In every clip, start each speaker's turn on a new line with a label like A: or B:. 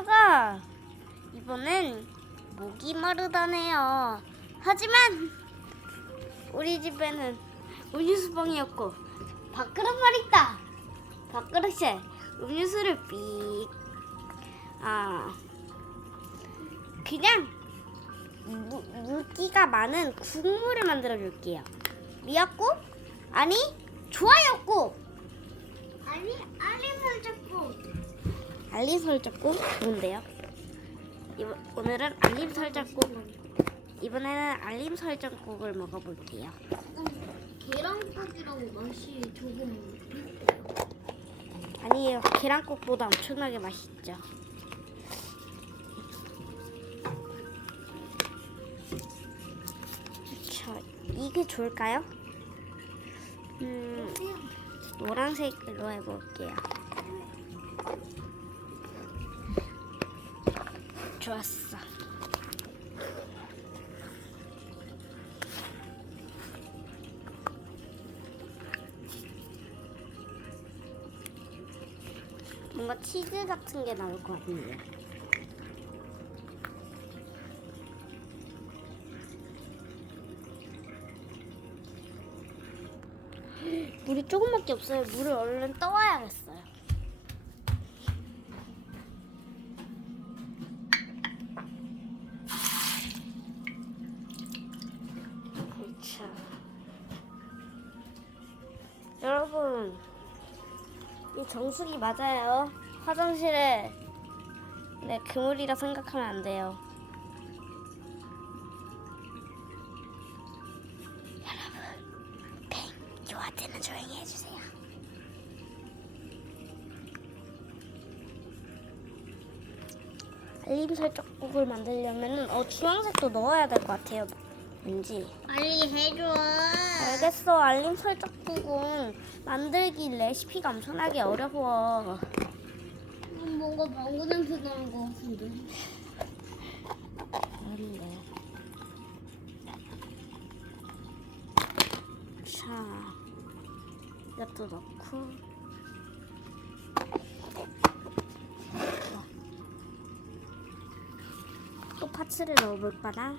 A: 펭류가 이번엔 목이 마르다네요. 하지만 우리 집에는 음료수방이었고 밥그릇만 있다. 밥그릇에 음료수를 삑. 아 그냥 무, 물기가 많은 국물을 만들어 줄게요. 미역국? 아니 좋아요국.
B: 아니 알림 설정국.
A: 알림 설정국 좋은데요. 이번 오늘은 알림 설정국 이번에는 알림 설정국을 먹어볼게요.
B: 계란국이랑 맛이 조금
A: 아니에요. 계란국보다 엄청나게 맛있죠. 자, 이게 좋을까요? 음, 노란색으로 해볼게요. 좋았어. 뭔가 치즈 같은 게 나올 것 같네요. 물이 조금밖에 없어요. 물을 얼른 떠와야겠어 여러분, 이 정수기 맞아요. 화장실에 네 그물이라 생각하면 안 돼요. 해주세요. 알림 설정국을 만들려면은 어 주황색도 넣어야 될 것 같아요. 왠지.
B: 빨리 해줘.
A: 알겠어. 알림 설정국은 만들기 레시피가 엄청나게 어려워.
B: 음, 뭔가 방구 냄새 나는 것 같은데.
A: 아닌데. 자, 이것도 넣고. 또 파츠를 넣어볼 거다.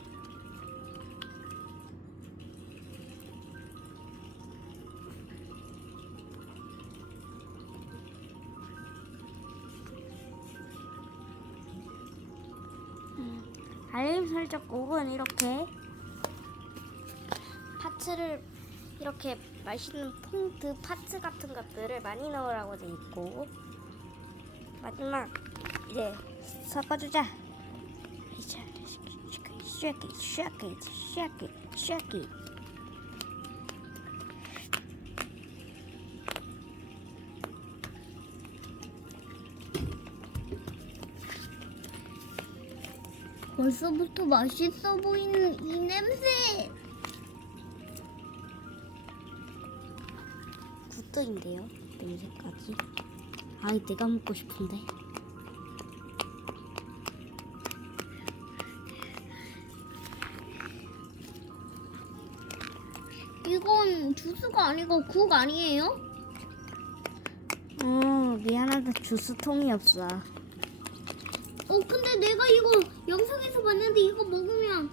A: 알림 설정국은 이렇게 파츠를 이렇게 맛있는 퐁드 파츠 같은 것들을 많이 넣으라고 돼 있고 마지막 이제 섞어주자. 쉐키 쉐키 쉐키 쉐키
B: 벌써부터 맛있어 보이는 이 냄새.
A: 굿떡인데요 냄새까지. 아 내가 먹고 싶은데.
B: 이건 주스가 아니고 국 아니에요?
A: 어 미안하다 주스통이 없어.
B: 어 근데 내가 이거 영상에서 봤는데 이거 먹으면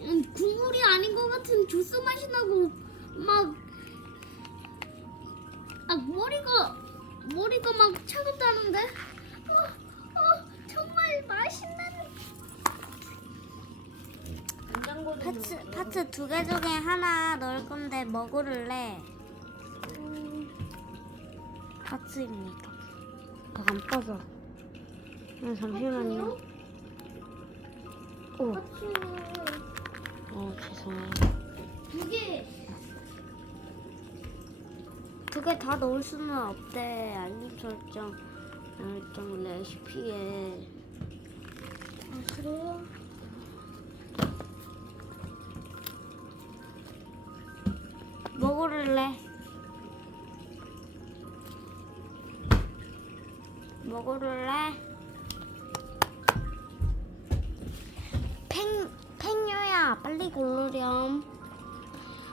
B: 음, 국물이 아닌 것 같은 주스 맛이 나고 막 아, 머리가 머리가 막 차갑다는데 어, 어, 정말 맛있는
A: 파츠 파츠 두 개 중에 하나 넣을 건데 뭐 고를래? 음, 파츠입니다. 아, 안 빠져. 음, 잠시만요. 오, 어 죄송해요.
B: 두개
A: 두개 다 넣을 수는 없대. 알림 설정 설정 레시피에. 아 그래요? 뭐 고를래? 뭐 고를래? 빨리 고르렴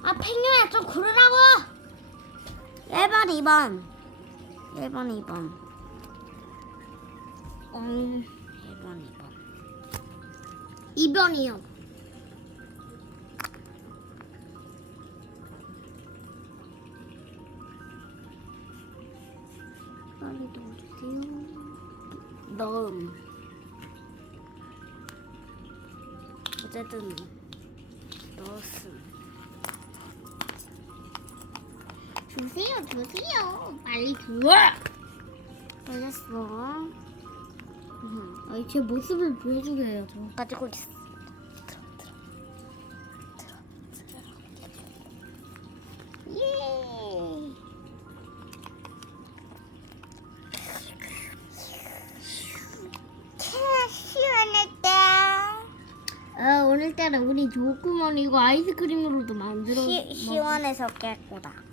A: 아 팽요야 좀 고르라고 1번 2번 1번 2번 음 1번, 2번.
B: 2번이요. 빨리 넣어주세요.
A: 넣음. 어쨌든 넣었음.
B: 주세요, 주세요. 빨리 줘.
A: 넣었어.
B: 아니, 제 모습을 보여주게 해야죠.
A: 가지고 있어.
B: 우리 좋구먼. 이거 아이스크림으로도 만들어.
A: 시, 시원해서 깰 거다.